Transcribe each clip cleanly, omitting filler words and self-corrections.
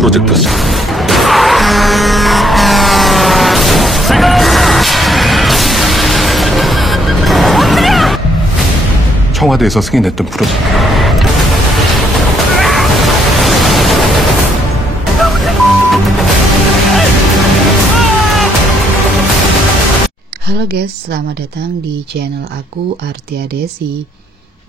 프로젝트였습니다. 청와대에서 승인했던 프로젝트. Halo guys, selamat datang di channel aku Artia Desi.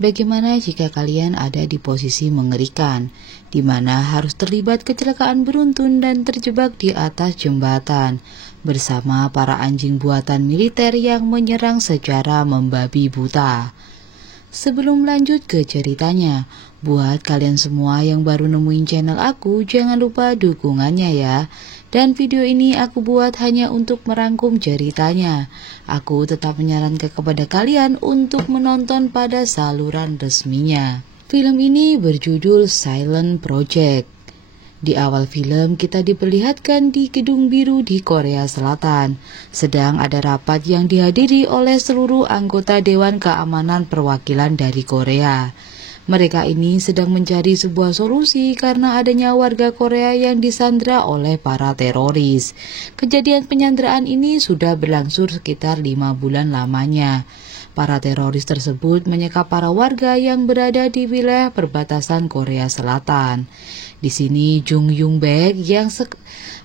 Bagaimana jika kalian ada di posisi mengerikan, di mana harus terlibat kecelakaan beruntun dan terjebak di atas jembatan bersama para anjing buatan militer yang menyerang secara membabi buta? Sebelum lanjut ke ceritanya, buat kalian semua yang baru nemuin channel aku, jangan lupa dukungannya ya. Dan video ini aku buat hanya untuk merangkum ceritanya. Aku tetap menyarankan kepada kalian untuk menonton pada saluran resminya. Film ini berjudul Silent Project. Di awal film kita diperlihatkan di Gedung Biru di Korea Selatan. Sedang ada rapat yang dihadiri oleh seluruh anggota Dewan Keamanan Perwakilan dari Korea. Mereka ini sedang mencari sebuah solusi karena adanya warga Korea yang disandra oleh para teroris. Kejadian penyanderaan ini sudah berlangsung sekitar 5 bulan lamanya. Para teroris tersebut menyekap para warga yang berada di wilayah perbatasan Korea Selatan. Di sini Jung Yung Baek yang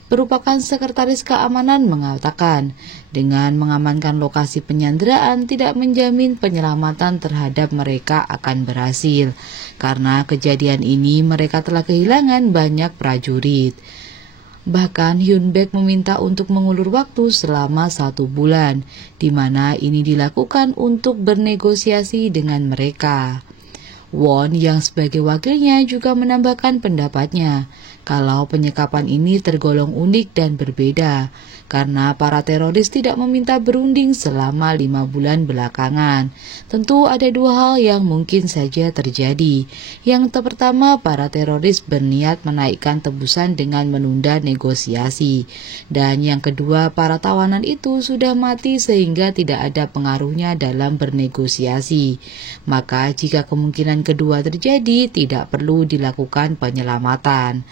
merupakan sekretaris keamanan mengatakan, dengan mengamankan lokasi penyanderaan tidak menjamin penyelamatan terhadap mereka akan berhasil. Karena kejadian ini mereka telah kehilangan banyak prajurit. Bahkan Hyun Baek meminta untuk mengulur waktu selama 1 bulan, di mana ini dilakukan untuk bernegosiasi dengan mereka. Won yang sebagai wakilnya juga menambahkan pendapatnya kalau penyekapan ini tergolong unik dan berbeda karena para teroris tidak meminta berunding selama 5 bulan belakangan. Tentu ada 2 hal yang mungkin saja terjadi. Yang pertama, para teroris berniat menaikkan tebusan dengan menunda negosiasi. Dan yang kedua, para tawanan itu sudah mati sehingga tidak ada pengaruhnya dalam bernegosiasi. Maka jika kemungkinan kedua terjadi, tidak perlu dilakukan penyelamatan.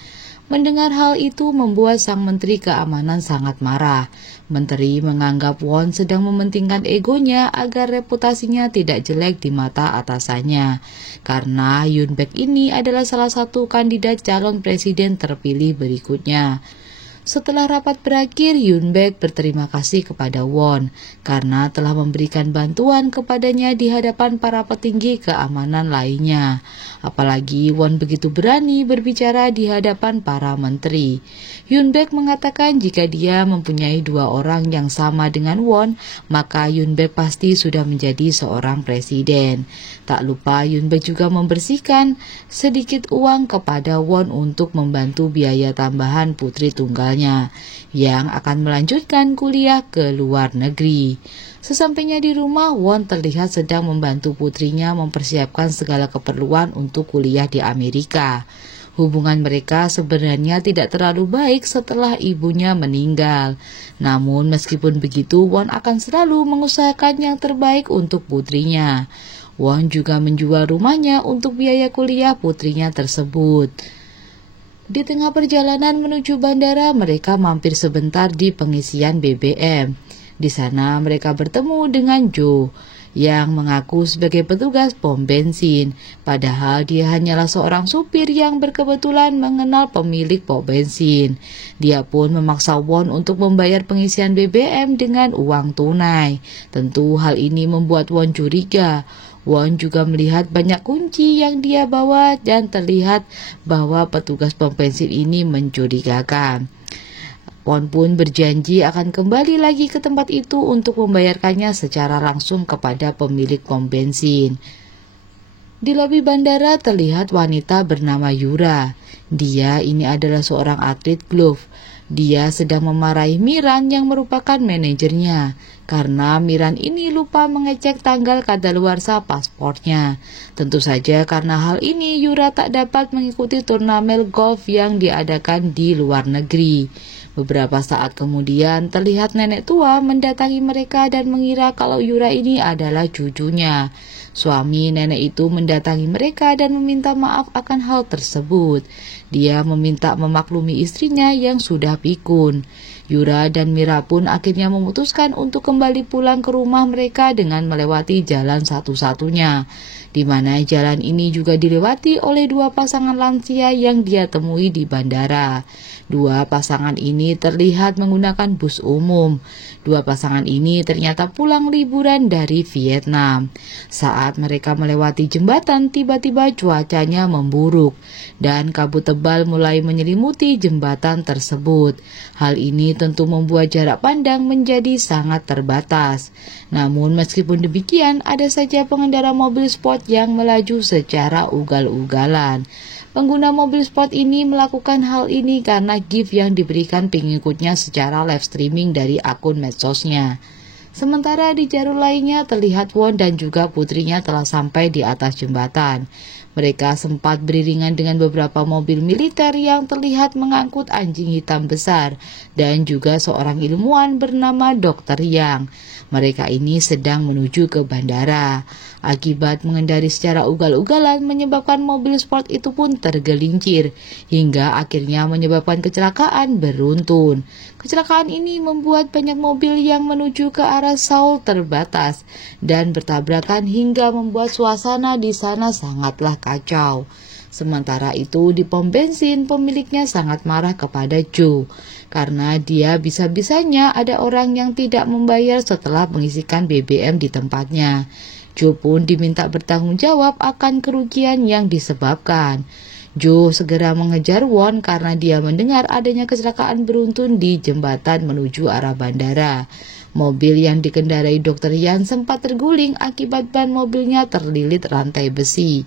Mendengar hal itu membuat sang Menteri Keamanan sangat marah. Menteri menganggap Won sedang mementingkan egonya agar reputasinya tidak jelek di mata atasannya. Karena Hyun Baek ini adalah salah satu kandidat calon presiden terpilih berikutnya. Setelah rapat berakhir, Hyun Baek berterima kasih kepada Won karena telah memberikan bantuan kepadanya di hadapan para petinggi keamanan lainnya. Apalagi Won begitu berani berbicara di hadapan para menteri. Hyun Baek mengatakan jika dia mempunyai 2 orang yang sama dengan Won, maka Hyun Baek pasti sudah menjadi seorang presiden. Tak lupa Hyun Baek juga membersihkan sedikit uang kepada Won untuk membantu biaya tambahan putri tunggalnya yang akan melanjutkan kuliah ke luar negeri. Sesampainya di rumah, Won terlihat sedang membantu putrinya mempersiapkan segala keperluan untuk kuliah di Amerika. Hubungan mereka sebenarnya tidak terlalu baik setelah ibunya meninggal. Namun meskipun begitu, Won akan selalu mengusahakan yang terbaik untuk putrinya. Won juga menjual rumahnya untuk biaya kuliah putrinya tersebut. Di tengah perjalanan menuju bandara, mereka mampir sebentar di pengisian BBM. Di sana mereka bertemu dengan Jo yang mengaku sebagai petugas pom bensin. Padahal dia hanyalah seorang supir yang berkebetulan mengenal pemilik pom bensin. Dia pun memaksa Won untuk membayar pengisian BBM dengan uang tunai. Tentu hal ini membuat Won curiga. Won juga melihat banyak kunci yang dia bawa dan terlihat bahwa petugas pom bensin ini mencurigakan. Won pun berjanji akan kembali lagi ke tempat itu untuk membayarkannya secara langsung kepada pemilik pom bensin. Di lobi bandara terlihat wanita bernama Yura. Dia ini adalah seorang atlet golf. Dia sedang memarahi Miran yang merupakan manajernya karena Miran ini lupa mengecek tanggal kadaluarsa paspornya. Tentu saja karena hal ini Yura tak dapat mengikuti turnamen golf yang diadakan di luar negeri. Beberapa saat kemudian terlihat nenek tua mendatangi mereka dan mengira kalau Yura ini adalah cucunya. Suami nenek itu mendatangi mereka dan meminta maaf akan hal tersebut. Dia meminta memaklumi istrinya yang sudah pikun. Yura dan Mira pun akhirnya memutuskan untuk kembali pulang ke rumah mereka dengan melewati jalan satu-satunya, di mana jalan ini juga dilewati oleh dua pasangan lansia yang dia temui di bandara. Dua pasangan ini terlihat menggunakan bus umum. Dua pasangan ini ternyata pulang liburan dari Vietnam. Saat mereka melewati jembatan, tiba-tiba cuacanya memburuk dan kabut tebal mulai menyelimuti jembatan tersebut. Hal ini tentu membuat jarak pandang menjadi sangat terbatas. Namun meskipun demikian, ada saja pengendara mobil sport yang melaju secara ugal-ugalan. Pengguna mobil sport ini melakukan hal ini karena gift yang diberikan pengikutnya secara live streaming dari akun medsosnya. Sementara di jalur lainnya terlihat Won dan juga putrinya telah sampai di atas jembatan. Mereka sempat beriringan dengan beberapa mobil militer yang terlihat mengangkut anjing hitam besar dan juga seorang ilmuwan bernama Dr. Yang. Mereka ini sedang menuju ke bandara. Akibat mengendari secara ugal-ugalan menyebabkan mobil sport itu pun tergelincir hingga akhirnya menyebabkan kecelakaan beruntun. Kecelakaan ini membuat banyak mobil yang menuju ke arah Seoul terbatas dan bertabrakan hingga membuat suasana di sana sangatlah kacau. Sementara itu di pom bensin pemiliknya sangat marah kepada Joe karena dia bisa-bisanya ada orang yang tidak membayar setelah mengisikan BBM di tempatnya. Joe pun diminta bertanggung jawab akan kerugian yang disebabkan. Joe segera mengejar Won karena dia mendengar adanya kecelakaan beruntun di jembatan menuju arah bandara. Mobil yang dikendarai Dr. Yan sempat terguling akibat ban mobilnya terlilit rantai besi.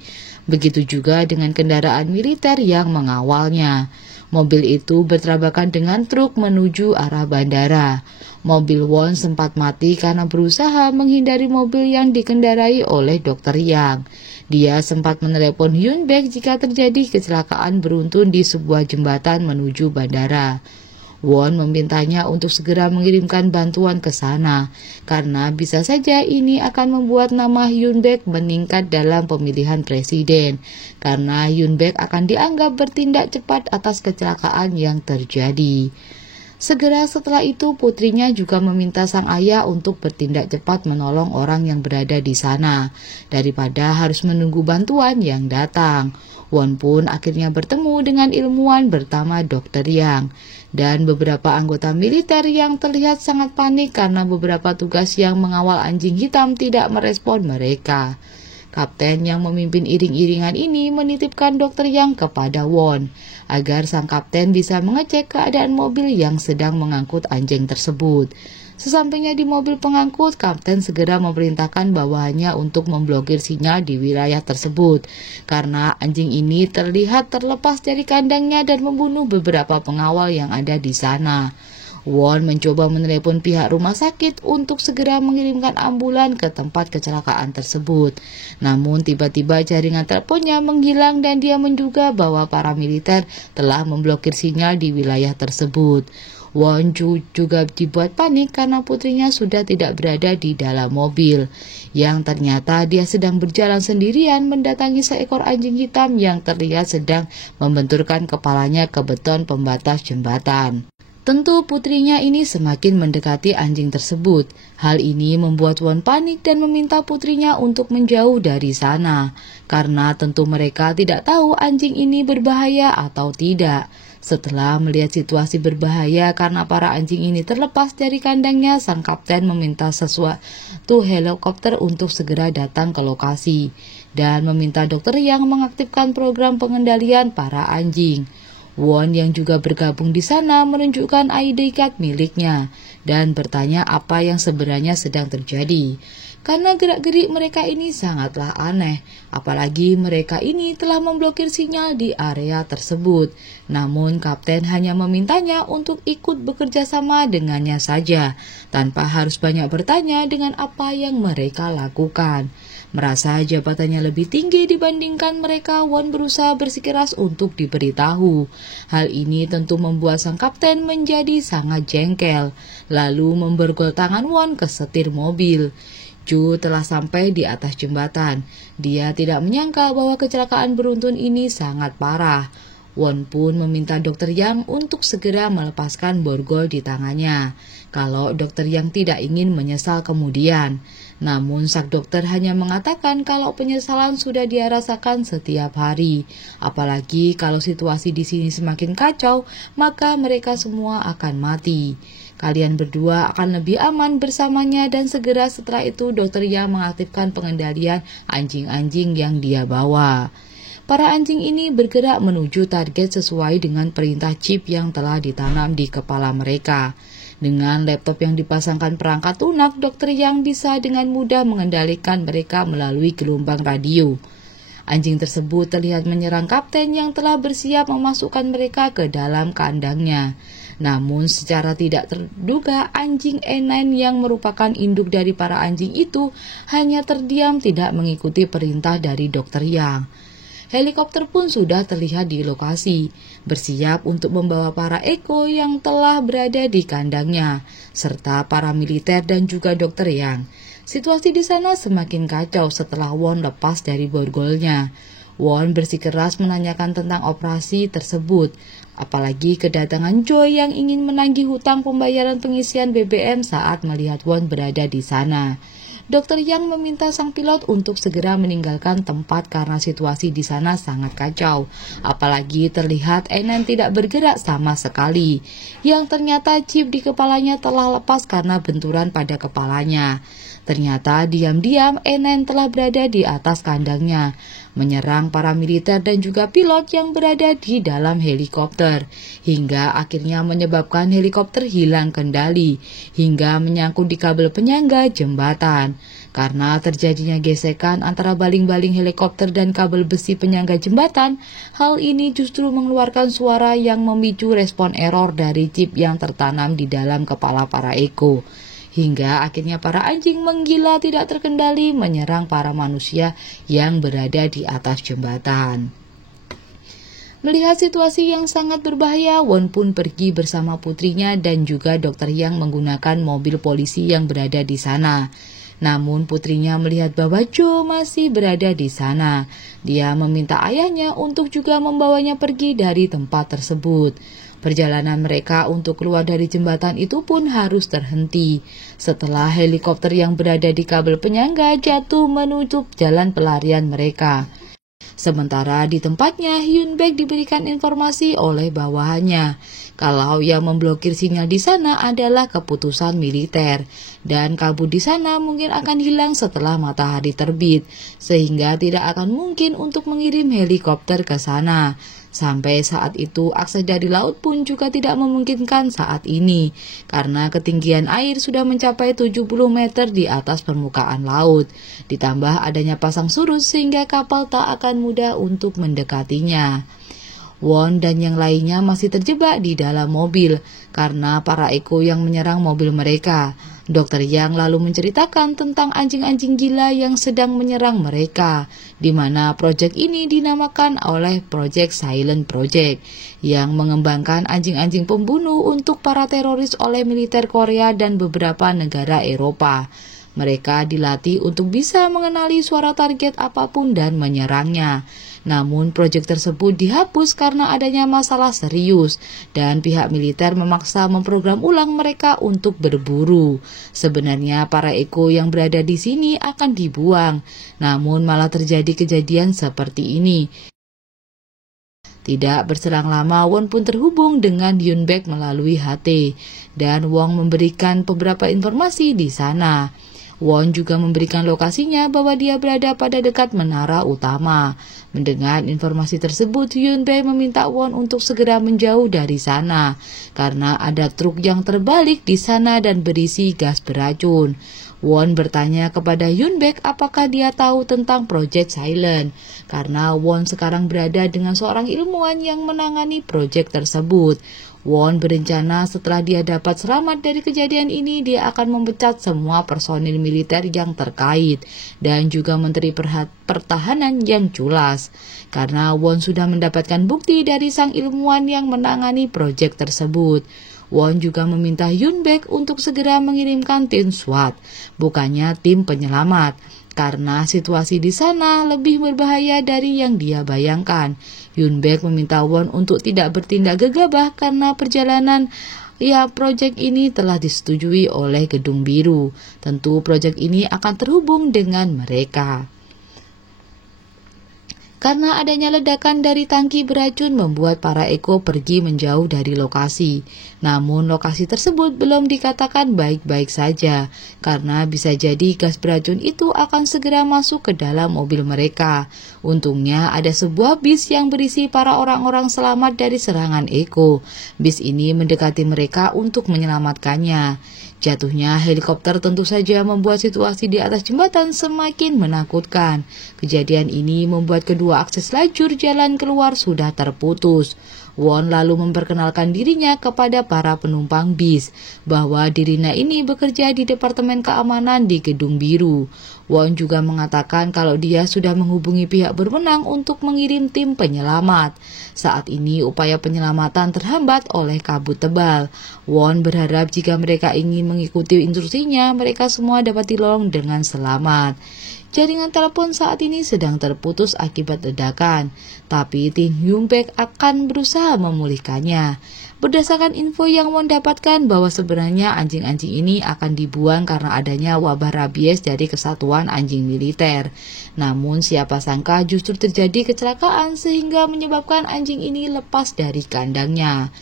Begitu juga dengan kendaraan militer yang mengawalnya. Mobil itu bertabrakan dengan truk menuju arah bandara. Mobil Won sempat mati karena berusaha menghindari mobil yang dikendarai oleh Dr. Yang. Dia sempat menelepon Hyun Baek jika terjadi kecelakaan beruntun di sebuah jembatan menuju bandara. Won memintanya untuk segera mengirimkan bantuan ke sana, karena bisa saja ini akan membuat nama Hyun Baek meningkat dalam pemilihan presiden, karena Hyun Baek akan dianggap bertindak cepat atas kecelakaan yang terjadi. Segera setelah itu putrinya juga meminta sang ayah untuk bertindak cepat menolong orang yang berada di sana, daripada harus menunggu bantuan yang datang. Won pun akhirnya bertemu dengan ilmuwan bernama Dr. Yang dan beberapa anggota militer yang terlihat sangat panik karena beberapa tugas yang mengawal anjing hitam tidak merespon mereka. Kapten yang memimpin iring-iringan ini menitipkan Dr. Yang kepada Won agar sang kapten bisa mengecek keadaan mobil yang sedang mengangkut anjing tersebut. Sesampainya di mobil pengangkut, kapten segera memerintahkan bawahannya untuk memblokir sinyal di wilayah tersebut karena anjing ini terlihat terlepas dari kandangnya dan membunuh beberapa pengawal yang ada di sana. Won mencoba menelepon pihak rumah sakit untuk segera mengirimkan ambulan ke tempat kecelakaan tersebut. Namun tiba-tiba jaringan teleponnya menghilang dan dia menduga bahwa para militer telah memblokir sinyal di wilayah tersebut. Won juga dibuat panik karena putrinya sudah tidak berada di dalam mobil, yang ternyata dia sedang berjalan sendirian mendatangi seekor anjing hitam yang terlihat sedang membenturkan kepalanya ke beton pembatas jembatan. Tentu putrinya ini semakin mendekati anjing tersebut. Hal ini membuat Won panik dan meminta putrinya untuk menjauh dari sana, karena tentu mereka tidak tahu anjing ini berbahaya atau tidak. Setelah melihat situasi berbahaya karena para anjing ini terlepas dari kandangnya, sang kapten meminta sesuatu helikopter untuk segera datang ke lokasi dan meminta dokter yang mengaktifkan program pengendalian para anjing. Won yang juga bergabung di sana menunjukkan ID card miliknya dan bertanya apa yang sebenarnya sedang terjadi. Karena gerak-gerik mereka ini sangatlah aneh, apalagi mereka ini telah memblokir sinyal di area tersebut. Namun kapten hanya memintanya untuk ikut bekerja sama dengannya saja, tanpa harus banyak bertanya dengan apa yang mereka lakukan. Merasa jabatannya lebih tinggi dibandingkan mereka, Won berusaha bersikeras untuk diberitahu. Hal ini tentu membuat sang kapten menjadi sangat jengkel, lalu memborgol tangan Won ke setir mobil. Ju telah sampai di atas jembatan. Dia tidak menyangka bahwa kecelakaan beruntun ini sangat parah. Won pun meminta dokter Yang untuk segera melepaskan borgol di tangannya, kalau dokter Yang tidak ingin menyesal kemudian. Namun sang dokter hanya mengatakan kalau penyesalan sudah dia rasakan setiap hari. Apalagi kalau situasi di sini semakin kacau, maka mereka semua akan mati. Kalian berdua akan lebih aman bersamanya, dan segera setelah itu dokter Yang mengaktifkan pengendalian anjing-anjing yang dia bawa. Para anjing ini bergerak menuju target sesuai dengan perintah chip yang telah ditanam di kepala mereka. Dengan laptop yang dipasangkan perangkat lunak, dokter Yang bisa dengan mudah mengendalikan mereka melalui gelombang radio. Anjing tersebut terlihat menyerang kapten yang telah bersiap memasukkan mereka ke dalam kandangnya. Namun secara tidak terduga, anjing E9 yang merupakan induk dari para anjing itu hanya terdiam tidak mengikuti perintah dari dokter Yang. Helikopter pun sudah terlihat di lokasi, bersiap untuk membawa para Eko yang telah berada di kandangnya, serta para militer dan juga dokter Yang. Situasi di sana semakin kacau setelah Won lepas dari borgolnya. Won bersikeras menanyakan tentang operasi tersebut, apalagi kedatangan Joy yang ingin menagih hutang pembayaran pengisian BBM saat melihat Won berada di sana. Dokter Yang meminta sang pilot untuk segera meninggalkan tempat karena situasi di sana sangat kacau. Apalagi terlihat E9 tidak bergerak sama sekali, yang ternyata chip di kepalanya telah lepas karena benturan pada kepalanya. Ternyata diam-diam E9 telah berada di atas kandangnya, menyerang para militer dan juga pilot yang berada di dalam helikopter, hingga akhirnya menyebabkan helikopter hilang kendali, hingga menyangkut di kabel penyangga jembatan. Karena terjadinya gesekan antara baling-baling helikopter dan kabel besi penyangga jembatan, hal ini justru mengeluarkan suara yang memicu respon error dari chip yang tertanam di dalam kepala para Eko. Hingga akhirnya para anjing menggila tidak terkendali menyerang para manusia yang berada di atas jembatan. Melihat situasi yang sangat berbahaya, Won pun pergi bersama putrinya dan juga dokter Yang menggunakan mobil polisi yang berada di sana. Namun putrinya melihat bahwa Jo masih berada di sana. Dia meminta ayahnya untuk juga membawanya pergi dari tempat tersebut. Perjalanan mereka untuk keluar dari jembatan itu pun harus terhenti setelah helikopter yang berada di kabel penyangga jatuh menutup jalan pelarian mereka. Sementara di tempatnya, Hyun Baek diberikan informasi oleh bawahannya kalau yang memblokir sinyal di sana adalah keputusan militer, dan kabut di sana mungkin akan hilang setelah matahari terbit, sehingga tidak akan mungkin untuk mengirim helikopter ke sana. Sampai saat itu, akses dari laut pun juga tidak memungkinkan saat ini, karena ketinggian air sudah mencapai 70 meter di atas permukaan laut. Ditambah adanya pasang surut sehingga kapal tak akan mudah untuk mendekatinya. Won dan yang lainnya masih terjebak di dalam mobil karena para Eko yang menyerang mobil mereka. Dokter Yang lalu menceritakan tentang anjing-anjing gila yang sedang menyerang mereka, di mana proyek ini dinamakan oleh Project Silent Project, yang mengembangkan anjing-anjing pembunuh untuk para teroris oleh militer Korea dan beberapa negara Eropa. Mereka dilatih untuk bisa mengenali suara target apapun dan menyerangnya. Namun proyek tersebut dihapus karena adanya masalah serius dan pihak militer memaksa memprogram ulang mereka untuk berburu. Sebenarnya para Eko yang berada di sini akan dibuang, namun malah terjadi kejadian seperti ini. Tidak berselang lama, Won pun terhubung dengan Hyun Baek melalui HT, dan Won memberikan beberapa informasi di sana. Won juga memberikan lokasinya bahwa dia berada pada dekat menara utama. Mendengar informasi tersebut, Hyun Baek meminta Won untuk segera menjauh dari sana, karena ada truk yang terbalik di sana dan berisi gas beracun. Won bertanya kepada Hyun Baek apakah dia tahu tentang Project Silent, karena Won sekarang berada dengan seorang ilmuwan yang menangani proyek tersebut. Won berencana setelah dia dapat selamat dari kejadian ini, dia akan memecat semua personil militer yang terkait dan juga Menteri Pertahanan yang culas. Karena Won sudah mendapatkan bukti dari sang ilmuwan yang menangani proyek tersebut. Won juga meminta Yoon Baek untuk segera mengirimkan tim SWAT, bukannya tim penyelamat, karena situasi di sana lebih berbahaya dari yang dia bayangkan. Yoon Baek meminta Won untuk tidak bertindak gegabah karena perjalanan proyek ini telah disetujui oleh Gedung Biru. Tentu proyek ini akan terhubung dengan mereka. Karena adanya ledakan dari tangki beracun membuat para Eko pergi menjauh dari lokasi. Namun lokasi tersebut belum dikatakan baik-baik saja, karena bisa jadi gas beracun itu akan segera masuk ke dalam mobil mereka. Untungnya ada sebuah bis yang berisi para orang-orang selamat dari serangan Eko. Bis ini mendekati mereka untuk menyelamatkannya. Jatuhnya helikopter tentu saja membuat situasi di atas jembatan semakin menakutkan. Kejadian ini membuat kedua akses lajur jalan keluar sudah terputus. Won lalu memperkenalkan dirinya kepada para penumpang bis, bahwa dirinya ini bekerja di Departemen Keamanan di Gedung Biru. Won juga mengatakan kalau dia sudah menghubungi pihak berwenang untuk mengirim tim penyelamat. Saat ini upaya penyelamatan terhambat oleh kabut tebal. Won berharap jika mereka ingin mengikuti instruksinya, mereka semua dapat ditolong dengan selamat. Jaringan telepon saat ini sedang terputus akibat ledakan, tapi tim Yoon Baek akan berusaha memulihkannya. Berdasarkan info yang Won dapatkan bahwa sebenarnya anjing-anjing ini akan dibuang karena adanya wabah rabies dari kesatuan anjing militer. Namun siapa sangka justru terjadi kecelakaan sehingga menyebabkan anjing ini lepas dari kandangnya.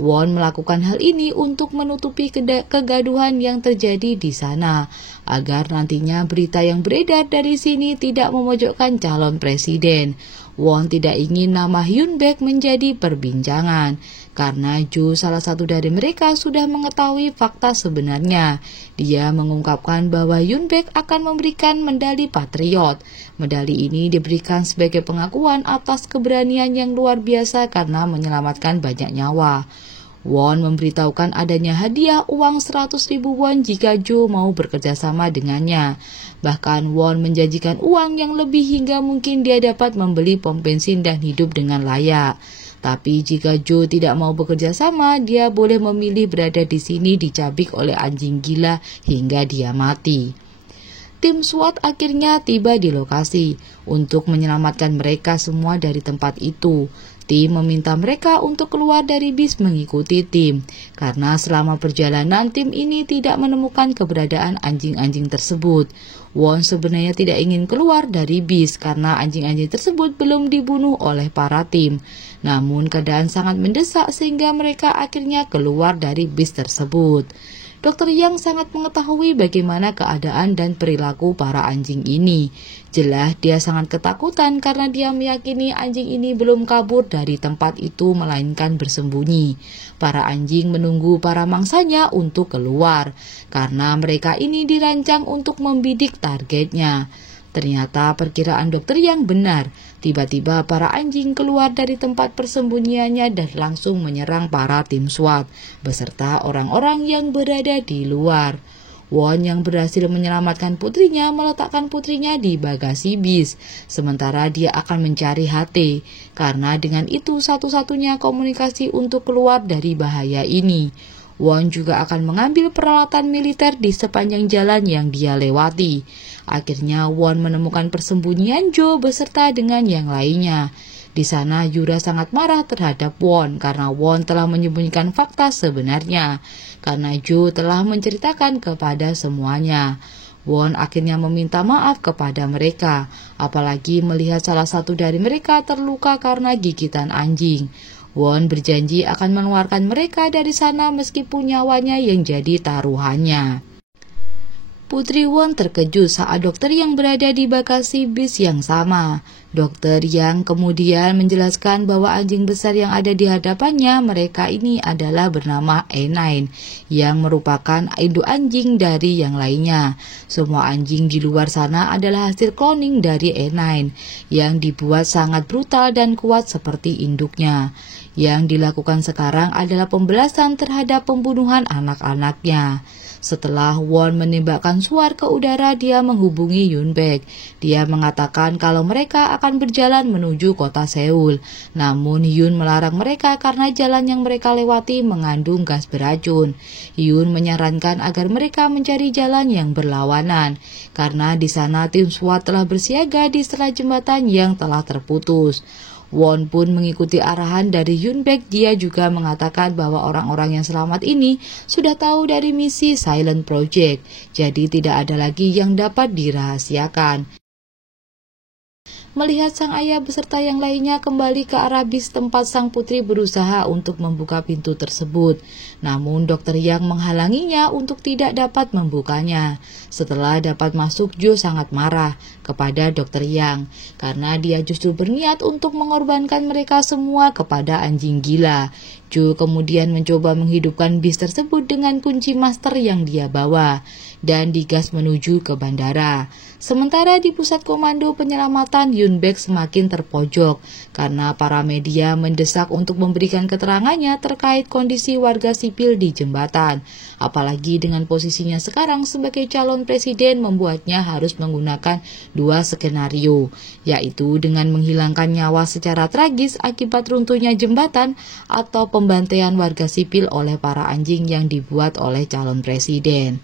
Won melakukan hal ini untuk menutupi kegaduhan yang terjadi di sana, agar nantinya berita yang beredar dari sini tidak memojokkan calon presiden. Won tidak ingin nama Yoon Baek menjadi perbincangan, karena Jo, salah satu dari mereka, sudah mengetahui fakta sebenarnya. Dia mengungkapkan bahwa Yoon Baek akan memberikan medali Patriot. Medali ini diberikan sebagai pengakuan atas keberanian yang luar biasa karena menyelamatkan banyak nyawa. Won memberitahukan adanya hadiah uang 100.000 won jika Jo mau bekerja sama dengannya. Bahkan Won menjanjikan uang yang lebih hingga mungkin dia dapat membeli pom bensin dan hidup dengan layak. Tapi jika Jo tidak mau bekerja sama, dia boleh memilih berada di sini dicabik oleh anjing gila hingga dia mati. Tim SWAT akhirnya tiba di lokasi untuk menyelamatkan mereka semua dari tempat itu. Tim meminta mereka untuk keluar dari bis mengikuti tim, karena selama perjalanan tim ini tidak menemukan keberadaan anjing-anjing tersebut. Won sebenarnya tidak ingin keluar dari bis karena anjing-anjing tersebut belum dibunuh oleh para tim. Namun keadaan sangat mendesak sehingga mereka akhirnya keluar dari bis tersebut. Dr. Yang sangat mengetahui bagaimana keadaan dan perilaku para anjing ini. Jelas dia sangat ketakutan karena dia meyakini anjing ini belum kabur dari tempat itu melainkan bersembunyi. Para anjing menunggu para mangsanya untuk keluar karena mereka ini dirancang untuk membidik targetnya. Ternyata perkiraan dokter yang benar. Tiba-tiba para anjing keluar dari tempat persembunyiannya dan langsung menyerang para tim SWAT beserta orang-orang yang berada di luar. Won yang berhasil menyelamatkan putrinya meletakkan putrinya di bagasi bis, sementara dia akan mencari HT, karena dengan itu satu-satunya komunikasi untuk keluar dari bahaya ini. Won juga akan mengambil peralatan militer di sepanjang jalan yang dia lewati. Akhirnya Won menemukan persembunyian Jo beserta dengan yang lainnya. Di sana Yura sangat marah terhadap Won karena Won telah menyembunyikan fakta sebenarnya, karena Jo telah menceritakan kepada semuanya. Won akhirnya meminta maaf kepada mereka, apalagi melihat salah satu dari mereka terluka karena gigitan anjing. Won berjanji akan mengeluarkan mereka dari sana meskipun nyawanya yang jadi taruhannya. Putri Won terkejut saat dokter yang berada di bagasi bis yang sama. Dokter yang kemudian menjelaskan bahwa anjing besar yang ada di hadapannya mereka ini adalah bernama E9, yang merupakan induk anjing dari yang lainnya. Semua anjing di luar sana adalah hasil cloning dari E9, yang dibuat sangat brutal dan kuat seperti induknya. Yang dilakukan sekarang adalah pembalasan terhadap pembunuhan anak-anaknya. Setelah Won menembakkan suar ke udara, dia menghubungi Yoon Baek. Dia mengatakan kalau mereka akan berjalan menuju kota Seoul. Namun Hyun melarang mereka karena jalan yang mereka lewati mengandung gas beracun. Hyun menyarankan agar mereka mencari jalan yang berlawanan, karena di sana tim SWAT telah bersiaga di setelah jembatan yang telah terputus. Won pun mengikuti arahan dari Hyun Baek. Dia juga mengatakan bahwa orang-orang yang selamat ini sudah tahu dari misi Silent Project, jadi tidak ada lagi yang dapat dirahasiakan. Melihat sang ayah beserta yang lainnya kembali ke arah bis tempat sang putri berusaha untuk membuka pintu tersebut. Namun dokter Yang menghalanginya untuk tidak dapat membukanya. Setelah dapat masuk, Jo sangat marah kepada dokter Yang karena dia justru berniat untuk mengorbankan mereka semua kepada anjing gila. Jo kemudian mencoba menghidupkan bis tersebut dengan kunci master yang dia bawa dan digas menuju ke bandara. Sementara di pusat komando penyelamatan, Hyun Baek semakin terpojok karena para media mendesak untuk memberikan keterangannya terkait kondisi warga sipil di jembatan. Apalagi dengan posisinya sekarang sebagai calon presiden membuatnya harus menggunakan dua skenario, yaitu dengan menghilangkan nyawa secara tragis akibat runtuhnya jembatan atau pembantaian warga sipil oleh para anjing yang dibuat oleh calon presiden.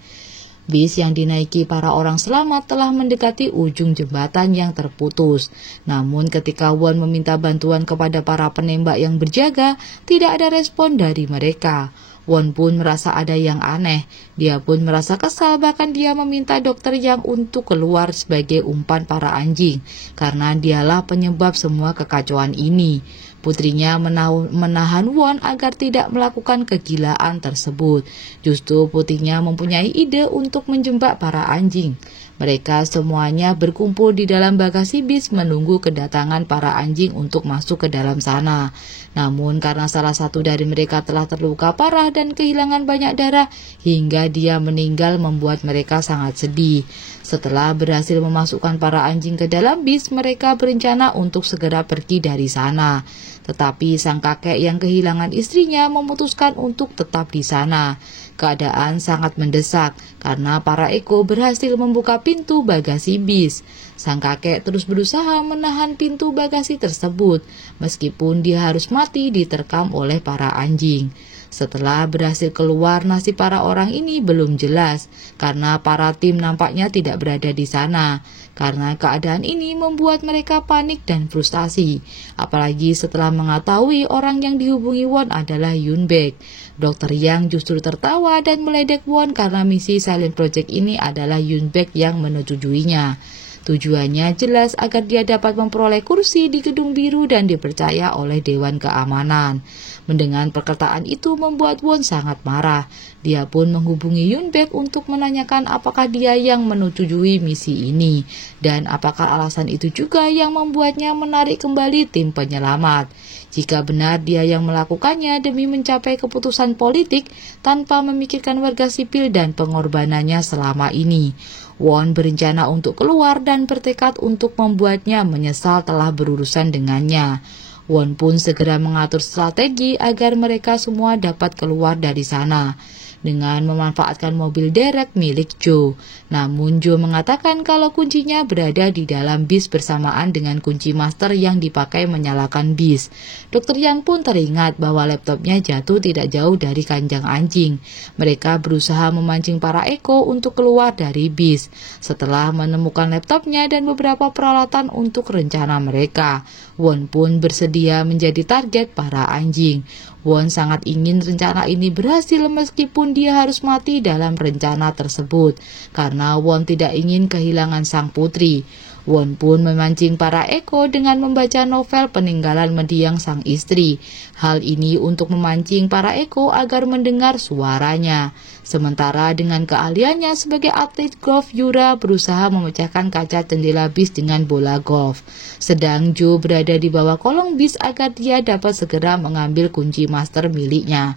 Bis yang dinaiki para orang selamat telah mendekati ujung jembatan yang terputus. Namun ketika Won meminta bantuan kepada para penembak yang berjaga, tidak ada respon dari mereka. Won pun merasa ada yang aneh. Dia pun merasa kesal, bahkan dia meminta dokter Yang untuk keluar sebagai umpan para anjing, karena dialah penyebab semua kekacauan ini. Putrinya menahan Won agar tidak melakukan kegilaan tersebut. Justru putrinya mempunyai ide untuk menjebak para anjing. Mereka semuanya berkumpul di dalam bagasi bis menunggu kedatangan para anjing untuk masuk ke dalam sana. Namun karena salah satu dari mereka telah terluka parah dan kehilangan banyak darah hingga dia meninggal, membuat mereka sangat sedih. Setelah berhasil memasukkan para anjing ke dalam bis, mereka berencana untuk segera pergi dari sana. Tetapi sang kakek yang kehilangan istrinya memutuskan untuk tetap di sana. Keadaan sangat mendesak karena para Eko berhasil membuka pintu bagasi bis. Sang kakek terus berusaha menahan pintu bagasi tersebut, meskipun dia harus mati diterkam oleh para anjing. Setelah berhasil keluar, nasib para orang ini belum jelas karena para tim nampaknya tidak berada di sana. Karena keadaan ini membuat mereka panik dan frustasi, apalagi setelah mengetahui orang yang dihubungi Won adalah Hyun Baek. Dokter Yang justru tertawa dan meledek Won karena misi Silent Project ini adalah Hyun Baek yang menyetujuinya. Tujuannya jelas agar dia dapat memperoleh kursi di Gedung Biru dan dipercaya oleh Dewan Keamanan. Mendengar perkataan itu membuat Won sangat marah. Dia pun menghubungi Hyun Baek untuk menanyakan apakah dia yang menyetujui misi ini dan apakah alasan itu juga yang membuatnya menarik kembali tim penyelamat. Jika benar dia yang melakukannya demi mencapai keputusan politik tanpa memikirkan warga sipil dan pengorbanannya selama ini. Won berencana untuk keluar dan bertekad untuk membuatnya menyesal telah berurusan dengannya. Won pun segera mengatur strategi agar mereka semua dapat keluar dari sana dengan memanfaatkan mobil derek milik Jo. Namun Jo mengatakan kalau kuncinya berada di dalam bis bersamaan dengan kunci master yang dipakai menyalakan bis. Dokter Yang pun teringat bahwa laptopnya jatuh tidak jauh dari kandang anjing. Mereka berusaha memancing para Eko untuk keluar dari bis. Setelah menemukan laptopnya dan beberapa peralatan untuk rencana mereka, Won pun bersedia menjadi target para anjing. Won sangat ingin rencana ini berhasil meskipun dia harus mati dalam rencana tersebut, karena Won tidak ingin kehilangan sang putri. Won pun memancing para Eko dengan membaca novel peninggalan mendiang sang istri. Hal ini untuk memancing para Eko agar mendengar suaranya. Sementara dengan keahliannya sebagai atlet golf, Yura berusaha memecahkan kaca jendela bis dengan bola golf. Sedang Jo berada di bawah kolong bis agar dia dapat segera mengambil kunci master miliknya.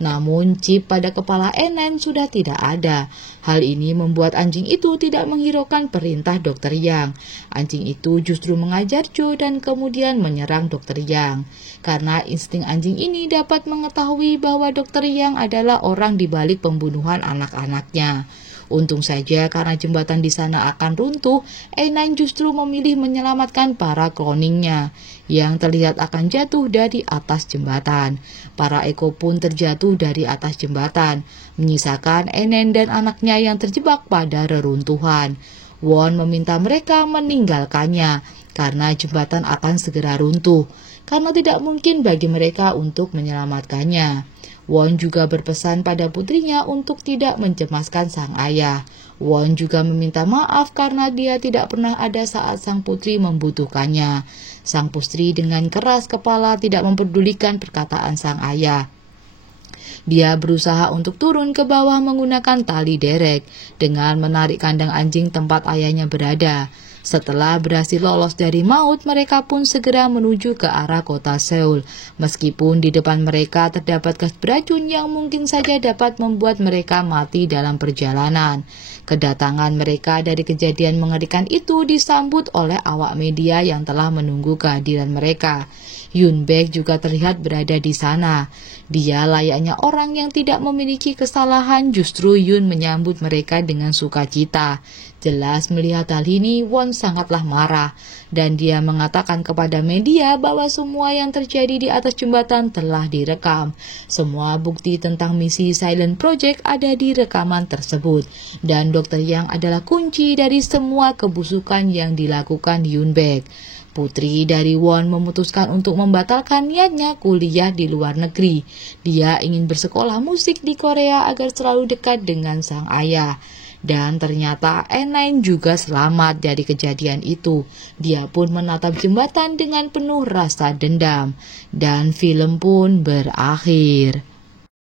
Namun chip pada kepala Enen sudah tidak ada. Hal ini membuat anjing itu tidak menghiraukan perintah dokter Yang. Anjing itu justru mengajar Jo dan kemudian menyerang dokter Yang. Karena insting anjing ini dapat mengetahui bahwa dokter Yang adalah orang di balik pembunuhan anak-anaknya. Untung saja karena jembatan di sana akan runtuh, A9 justru memilih menyelamatkan para cloningnya yang terlihat akan jatuh dari atas jembatan. Para Eko pun terjatuh dari atas jembatan, menyisakan A9 dan anaknya yang terjebak pada reruntuhan. Won meminta mereka meninggalkannya karena jembatan akan segera runtuh, karena tidak mungkin bagi mereka untuk menyelamatkannya. Won juga berpesan pada putrinya untuk tidak mencemaskan sang ayah. Won juga meminta maaf karena dia tidak pernah ada saat sang putri membutuhkannya. Sang putri dengan keras kepala tidak mempedulikan perkataan sang ayah. Dia berusaha untuk turun ke bawah menggunakan tali derek dengan menarik kandang anjing tempat ayahnya berada. Setelah berhasil lolos dari maut, mereka pun segera menuju ke arah kota Seoul. Meskipun di depan mereka terdapat gas beracun yang mungkin saja dapat membuat mereka mati dalam perjalanan. Kedatangan mereka dari kejadian mengerikan itu disambut oleh awak media yang telah menunggu kehadiran mereka. Yoon Baek juga terlihat berada di sana. Dia layaknya orang yang tidak memiliki kesalahan, justru Yoon menyambut mereka dengan sukacita. Jelas melihat hal ini, Won sangatlah marah, dan dia mengatakan kepada media bahwa semua yang terjadi di atas jembatan telah direkam. Semua bukti tentang misi Silent Project ada di rekaman tersebut, dan Dr. Yang adalah kunci dari semua kebusukan yang dilakukan Yoon Baek. Putri dari Won memutuskan untuk membatalkan niatnya kuliah di luar negeri. Dia ingin bersekolah musik di Korea agar selalu dekat dengan sang ayah. Dan ternyata A9 juga selamat dari kejadian itu. Dia pun menatap jembatan dengan penuh rasa dendam. Dan film pun berakhir.